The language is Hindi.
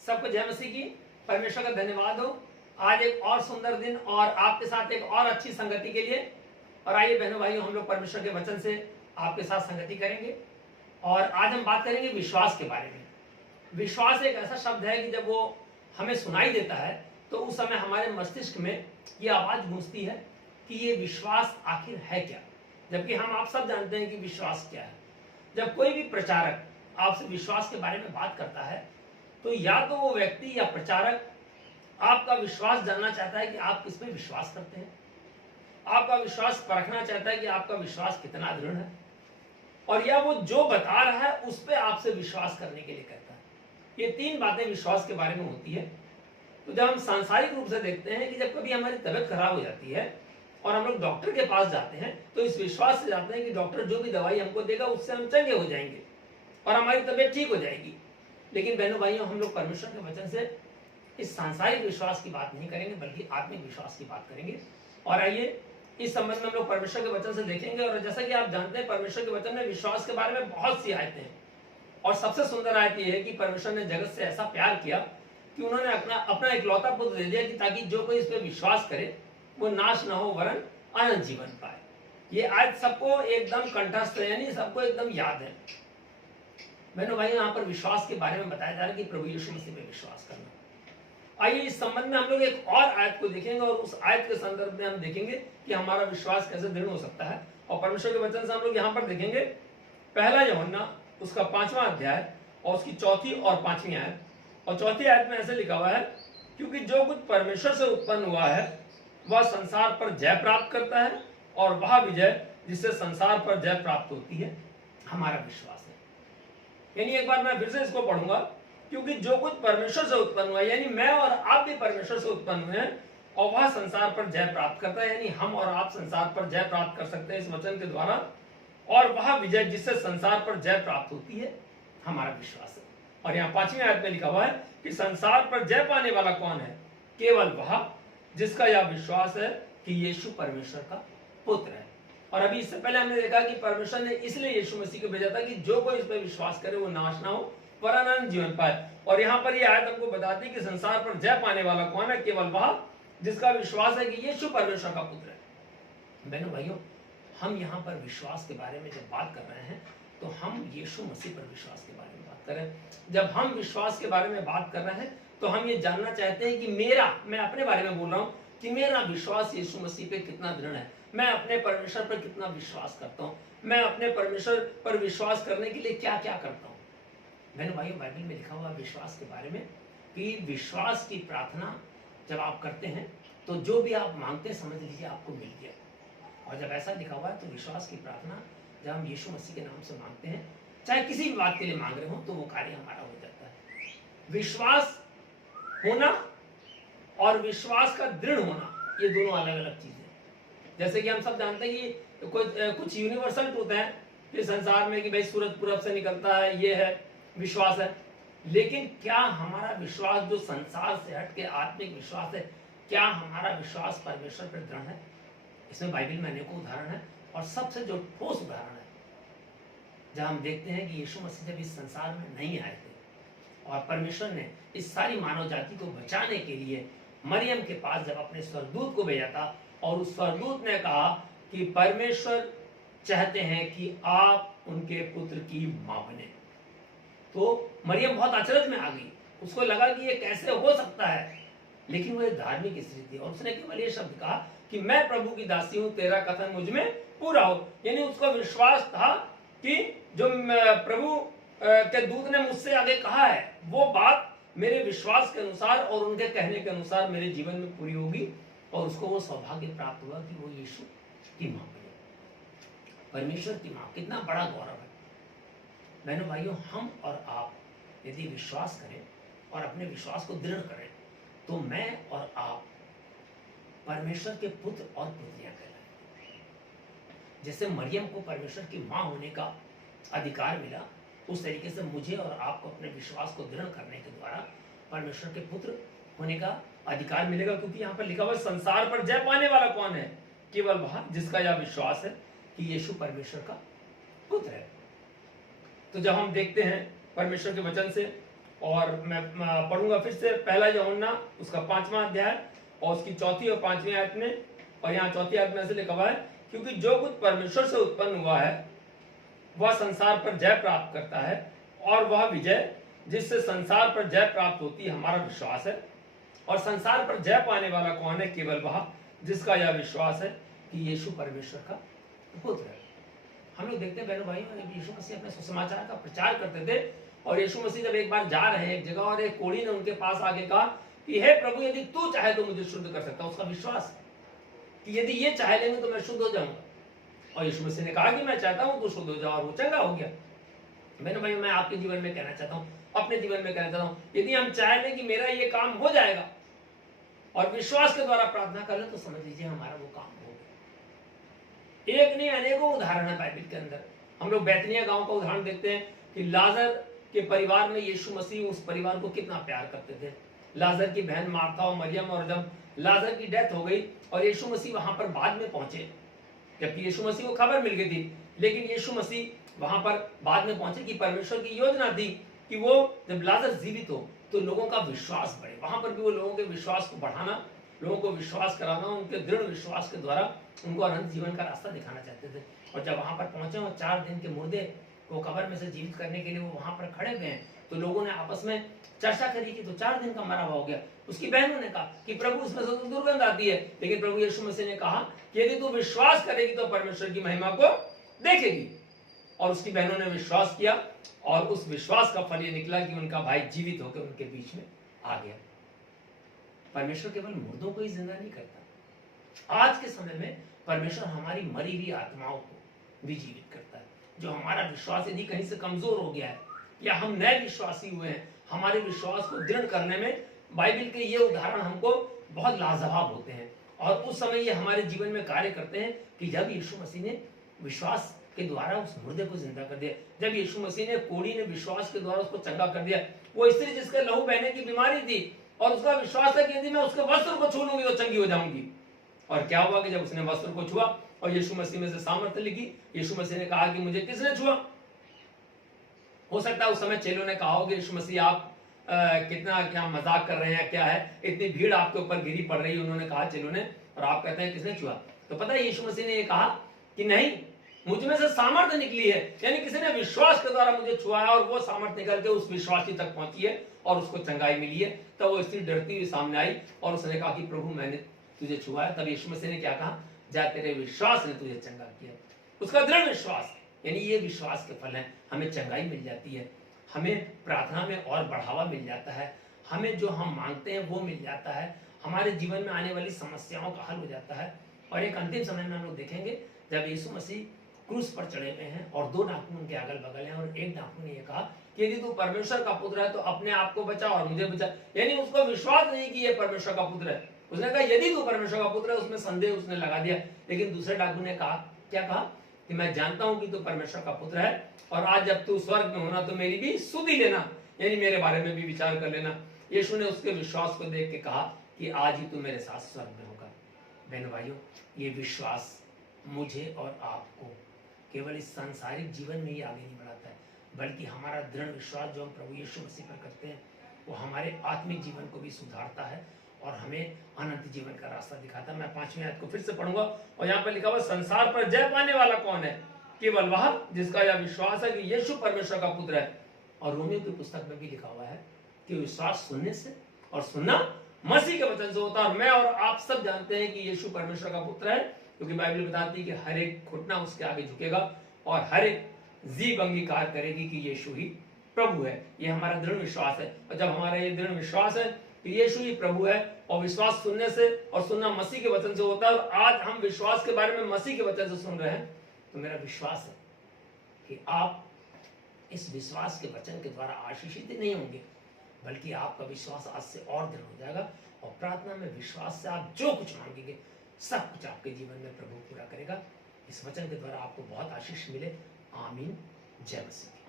सबको जय मसीह की। परमेश्वर का धन्यवाद हो आज एक और सुंदर दिन और आपके साथ एक और अच्छी संगति के लिए। और आइए बहनों भाइयों, हम लोग परमेश्वर के वचन से आपके साथ संगति करेंगे और आज हम बात करेंगे विश्वास के बारे में। विश्वास एक ऐसा शब्द है कि जब वो हमें सुनाई देता है तो उस समय हमारे मस्तिष्क में ये आवाज गूंजती है कि ये विश्वास आखिर है क्या, जबकि हम आप सब जानते हैं कि विश्वास क्या है। जब कोई भी प्रचारक आपसे विश्वास के बारे में बात करता है तो या तो वो व्यक्ति या प्रचारक आपका विश्वास जानना चाहता है कि आप किस में विश्वास करते हैं, आपका विश्वास परखना चाहता है कि आपका विश्वास कितना दृढ़ है, और या वो जो बता रहा है उस पर आपसे विश्वास करने के लिए कहता है। ये तीन बातें विश्वास के बारे में होती है। तो जब हम सांसारिक रूप से देखते हैं कि जब कभी हमारी तबीयत खराब हो जाती है और हम लोग डॉक्टर के पास जाते हैं तो इस विश्वास से जाते हैं कि डॉक्टर जो भी दवाई हमको देगा उससे हम चंगे हो जाएंगे और हमारी तबीयत ठीक हो जाएगी। लेकिन बहनों भाइयों, हम लोग परमेश्वर के वचन से इस सांसारिक विश्वास की बात नहीं करेंगे बल्कि आत्मिक विश्वास की बात करेंगे। और आइए इस संबंध में हम लोग परमेश्वर के वचन से देखेंगे। और जैसा कि आप जानते हैं परमेश्वर के वचन में विश्वास के बारे में बहुत सी आयतें हैं और सबसे सुंदर आयत यह है कि परमेश्वर ने जगत से ऐसा प्यार किया कि उन्होंने अपना इकलौता पुत्र दे दिया कि ताकि जो कोई इस पर विश्वास करे वो नाश न हो वरन अनंत जीवन पाए। ये आयत सबको एकदम कंठस्थ है, यानी सबको एकदम याद है। बहनों भाई, यहाँ पर विश्वास के बारे में बताया जा रहा है कि प्रभु यीशु मसीह पे विश्वास करना। आइए इस संबंध में हम लोग एक और आयत को देखेंगे और उस आयत के संदर्भ में हम देखेंगे कि हमारा विश्वास कैसे दृढ़ हो सकता है। और परमेश्वर के वचन से हम लोग यहाँ पर देखेंगे पहला यूहन्ना उसका 5वां अध्याय और उसकी 4थी और 5वीं आयत। और 4थी आयत में ऐसे लिखा हुआ है, क्योंकि जो कुछ परमेश्वर से उत्पन्न हुआ है वह संसार पर जय प्राप्त करता है और वह विजय जिससे संसार पर जय प्राप्त होती है हमारा विश्वास है। यानी एक बार मैं फिर से इसको पढ़ूंगा, क्योंकि जो कुछ परमेश्वर से उत्पन्न हुआ है, यानी मैं और आप भी परमेश्वर से उत्पन्न हुए हैं और वह संसार पर जय प्राप्त करता है, यानी हम और आप संसार पर जय प्राप्त कर सकते हैं इस वचन के द्वारा। और वह विजय जिससे संसार पर जय प्राप्त होती है हमारा विश्वास है। और यहाँ 5वीं आयत में लिखा हुआ है कि संसार पर जय पाने वाला कौन है? केवल वह जिसका यह विश्वास है कि यीशु परमेश्वर का पुत्र है। और अभी इससे पहले हमने देखा कि परमेश्वर ने इसलिए यीशु मसीह को भेजा था कि जो कोई इस पर विश्वास करे वो नाश ना हो पर अनंत जीवन पाए। और यहाँ पर यह आयत हमको बताती है कि संसार पर जय पाने वाला कौन है? केवल वह जिसका विश्वास है कि यीशु परमेश्वर का पुत्र है। बहनों भाइयों, हम यहाँ पर विश्वास के बारे में जब बात कर रहे हैं तो हम यीशु मसीह पर विश्वास के बारे में बात कर रहे हैं। जब हम विश्वास के बारे में बात कर रहे हैं तो हम ये जानना चाहते हैं कि मैं अपने बारे में बोल रहा हूँ कि मेरा विश्वास यीशु मसीह पे कितना दृढ़ है, मैं अपने परमेश्वर पर कितना विश्वास करता हूँ, मैं अपने परमेश्वर पर विश्वास करने के लिए क्या क्या करता हूँ। बहनों भाइयों, बाइबल में लिखा हुआ विश्वास के बारे में कि विश्वास की प्रार्थना जब आप करते हैं तो जो भी आप मांगते हैं समझ लीजिए आपको मिल गया। और जब ऐसा लिखा हुआ है तो विश्वास की प्रार्थना जब हम यीशु मसीह के नाम से मांगते हैं, चाहे किसी भी बात के लिए मांग रहे हो, तो वो कार्य हमारा हो जाता है। विश्वास होना और विश्वास का दृढ़ होना ये दोनों अलग अलग चीजें हैं। जैसे कि हम सब जानते हैं कि कुछ यूनिवर्सल ट्रूथ है कि संसार में कि भाई सूरज पूरब से निकलता है, ये है विश्वास है। लेकिन क्या हमारा विश्वास जो संसार से हट के आत्मिक विश्वास है, क्या हमारा विश्वास परमेश्वर पर दृढ़ है? इसमें बाइबल में अनेकों उदाहरण है और सबसे जो ठोस उदाहरण है जहां हम देखते हैं कि यीशु मसीह जब इस संसार में नहीं आए थे और परमेश्वर ने इस सारी मानव जाति को बचाने के लिए मरियम के पास जब अपने स्वर्गदूत को भेजा था और उस स्वर्गदूत ने कहा कि परमेश्वर चाहते हैं कि आप उनके पुत्र की मां बने, तो मरियम बहुत अचरज में आ गई। उसको लगा कि ये कैसे हो सकता है, लेकिन वो एक धार्मिक स्त्री थी और उसने केवल ये शब्द कहा कि मैं प्रभु की दासी हूं, तेरा कथन मुझ में पूरा हो। यानी उसको विश्वास था कि जो प्रभु के दूत ने मुझसे आगे कहा है वो बात मेरे विश्वास के अनुसार और उनके कहने के अनुसार मेरे जीवन में पूरी होगी। और उसको वो सौभाग्य प्राप्त हुआ कि वो यीशु की मां बनी, परमेश्वर की मां। कितना बड़ा गौरव है बहनों भाइयों। हम और आप यदि विश्वास करें और अपने विश्वास को दृढ़ करें तो मैं और आप परमेश्वर के पुत्र और पुत्रियां कहलाएंगे। जैसे मरियम को परमेश्वर की मां होने का अधिकार मिला, उस तरीके से मुझे और आपको अपने विश्वास को दृढ़ करने के द्वारा परमेश्वर के पुत्र होने का अधिकार मिलेगा। क्योंकि यहाँ पर लिखा हुआ संसार पर जय पाने वाला कौन है? केवल वह जिसका यह विश्वास है कि यीशु परमेश्वर का पुत्र है। तो जब हम देखते हैं परमेश्वर के वचन से और मैं पढ़ूंगा फिर से पहला यूहन्ना उसका 5वां अध्याय और उसकी 4 और 5वीं आयत में। और यहाँ 4 आयत में ऐसे लिखा हुआ है, क्योंकि जो कुछ परमेश्वर से उत्पन्न हुआ है वह संसार पर जय प्राप्त करता है, और वह विजय जिससे संसार पर जय प्राप्त होती है हमारा विश्वास है। और संसार पर जय पाने वाला कौन है? केवल वह जिसका यह विश्वास है कि यीशु परमेश्वर का पुत्र है। हम लोग देखते हैं बहनों भाइयों, यीशु मसीह अपने सुसमाचार का प्रचार करते थे, और यीशु मसीह जब एक बार जा रहे हैं एक जगह और एक कोढ़ी ने उनके पास आके कहा कि हे प्रभु, यदि तू चाहे तो मुझे शुद्ध कर सकता है। उसका विश्वास कि यदि ये चाह लेंगे तो मैं शुद्ध हो जाऊंगा। और यीशु मसीह ने कहा कि मैं चाहता हूं तू शुद्ध हो जा, और वो चंगा हो गया। बहनों भाइयों, मैं आपके जीवन में कहना चाहता हूं, अपने जीवन में कहना चाहता हूं, यदि हम चाह लें कि मेरा ये काम हो जाएगा और विश्वास के द्वारा प्रार्थना कर लें, तो समझ लीजिए हमारा वो काम हो गया। एक नहीं अनेकों उदाहरण है बाइबल के अंदर। हम लोग बैतनिया गांव का उदाहरण देखते हैं कि लाजर के परिवार में यीशु मसीह उस परिवार को कितना प्यार करते थे। लाजर की बहन मार्था और मरियम, और जब लाजर की डेथ हो गई और यीशु मसीह वहां पर बाद में पहुंचे, जबकि यीशु मसीह को खबर मिल गई थी, लेकिन यीशु मसीह वहां पर बाद में पहुंचे कि परमेश्वर की योजना थी कि वो जब लाजर जीवित हो तो लोगों का विश्वास बढ़े। वहां पर भी वो लोगों के विश्वास को बढ़ाना, लोगों को विश्वास कराना, उनके दृढ़ विश्वास के द्वारा उनको अनंत जीवन का रास्ता दिखाना चाहते थे। और जब वहां पर पहुंचे और 4 दिन के मुर्दे वो कब्र में से जीवित करने के लिए वो वहां पर खड़े हुए हैं, तो लोगों ने आपस में चर्चा करी कि तो 4 दिन का मरा हुआ हो गया। उसकी बहनों ने कहा कि प्रभु उसमें से तो दुर्गंध आती है, लेकिन प्रभु यीशु मसीह ने कहा कि यदि तू विश्वास करेगी तो परमेश्वर की महिमा को देखेगी। और उसकी बहनों ने विश्वास किया, और उस विश्वास का फल ये निकला कि उनका भाई जीवित होकर उनके बीच में आ गया। परमेश्वर केवल मुर्दों को ही जिंदा नहीं करता, आज के समय में परमेश्वर हमारी मरी हुई आत्माओं को भी जीवित करता है। जो हमारा विश्वास यदि कहीं से कमजोर हो गया है या हम नए विश्वासी हुए हैं, हमारे विश्वास को दृढ़ करने में बाइबल के ये उदाहरण हमको बहुत लाजवाब होते हैं। और उस समय ये हमारे जीवन में कार्य करते हैं कि जब यीशु मसीह ने विश्वास के द्वारा उस मुर्दे को जिंदा कर दिया, जब यीशु मसीह ने कोढ़ी ने विश्वास के द्वारा उसको चंगा कर दिया, वो स्त्री जिसके लहू बहने की बीमारी थी और उसका विश्वास था कि यदि मैं उसके वस्त्र को छू लूंगी तो चंगी हो जाऊंगी। और क्या हुआ कि जब उसने वस्त्र को छुआ और यीशु मसीह में से सामर्थ्य लिखी, यीशु मसीह ने कहा कि मुझे किसने छुआ? हो सकता है उस समय चेलों ने कहा होगा यीशु मसीह आप कितना क्या मजाक कर रहे हैं, क्या है, इतनी भीड़ आपके ऊपर गिरी पड़ रही है। उन्होंने कहा चेलों ने, और आप कहते हैं किसने छुआ? तो पता है यीशु मसीह ने ये कहा कि नहीं, मुझ में से सामर्थ्य निकली है, यानी किसी ने विश्वास के द्वारा मुझे छुआ है और वो सामर्थ्य निकल के उस विश्वासी तक पहुंची है और उसको चंगाई मिली है। तब वो स्त्री डरती हुई सामने आई और उसने कहा कि प्रभु मैंने तुझे छुआ है। तब यीशु मसीह ने क्या कहा? जा तेरे विश्वास ने तुझे चंगा किया। उसका दृढ़ विश्वास, यानी ये विश्वास के फल है, हमें चंगाई मिल जाती है, हमें प्रार्थना में और बढ़ावा मिल जाता है, हमें जो हम मांगते हैं वो मिल जाता है, हमारे जीवन में आने वाली समस्याओं का हल हो जाता है। और एक अंतिम समय में हम लोग देखेंगे जब यीशु मसीह क्रूस पर चढ़े हुए हैं और 2 डाकू उनके अगल बगल हैं, और एक डाकू ने यह कहा कि यदि तू परमेश्वर का पुत्र है तो अपने आप को बचा और मुझे बचा। यानी उसको विश्वास नहीं कि ये परमेश्वर का पुत्र है। उसने कहा यदि तू परमेश्वर का पुत्र है, उसमें संदेह उसने लगा दिया। लेकिन दूसरे डाकू ने कहा, क्या कहा? कि मैं जानता हूं कि तू परमेश्वर का पुत्र है, और आज जब तू स्वर्ग में होना तो मेरी भी सुधि लेना, यानी मेरे बारे में भी विचार कर लेना। यीशु ने उसके विश्वास को देख के कहा कि आज ही तू मेरे साथ स्वर्ग में होगा। बहनों भाइयों, ये विश्वास मुझे और आपको केवल इस सांसारिक जीवन में ही आगे नहीं बढ़ाता है, बल्कि हमारा दृढ़ विश्वास जो हम प्रभु यीशु मसीह पर करते हैं वो हमारे आत्मिक जीवन को भी सुधारता है और हमें अनंत जीवन का रास्ता दिखाता है। मैं 5वीं आयत को फिर से पढ़ूंगा, और यहाँ पर लिखा हुआ, संसार पर जय पाने वाला कौन है? केवल वह जिसका यह विश्वास है कि यीशु परमेश्वर का पुत्र है। और रोमियो की पुस्तक में भी लिखा हुआ है कि विश्वास सुनने से और सुनना मसीह के वचन से होता है। और मैं और आप सब जानते हैं कि यीशु परमेश्वर का पुत्र है, क्योंकि बाइबल बताती है कि हर एक घुटना उसके आगे झुकेगा और हर एक जीभ अंगीकार करेगी कि यीशु ही प्रभु है। ये हमारा दृढ़ विश्वास है। और जब हमारा ये दृढ़ विश्वास है कि यीशु ही प्रभु है, और विश्वास सुनने से और सुनना मसीह के वचन से होता है, और आज हम विश्वास के बारे में मसीह के वचन से सुन रहे हैं, तो मेरा विश्वास है कि आप इस विश्वास के वचन के द्वारा आशीषित नहीं होंगे, बल्कि आपका विश्वास आज से और दृढ़ हो जाएगा, और प्रार्थना में विश्वास से आप जो कुछ मांगेंगे सब कुछ आपके जीवन में प्रभु पूरा करेगा। इस वचन के द्वारा आपको बहुत आशीष मिले। आमीन। जय मसीह।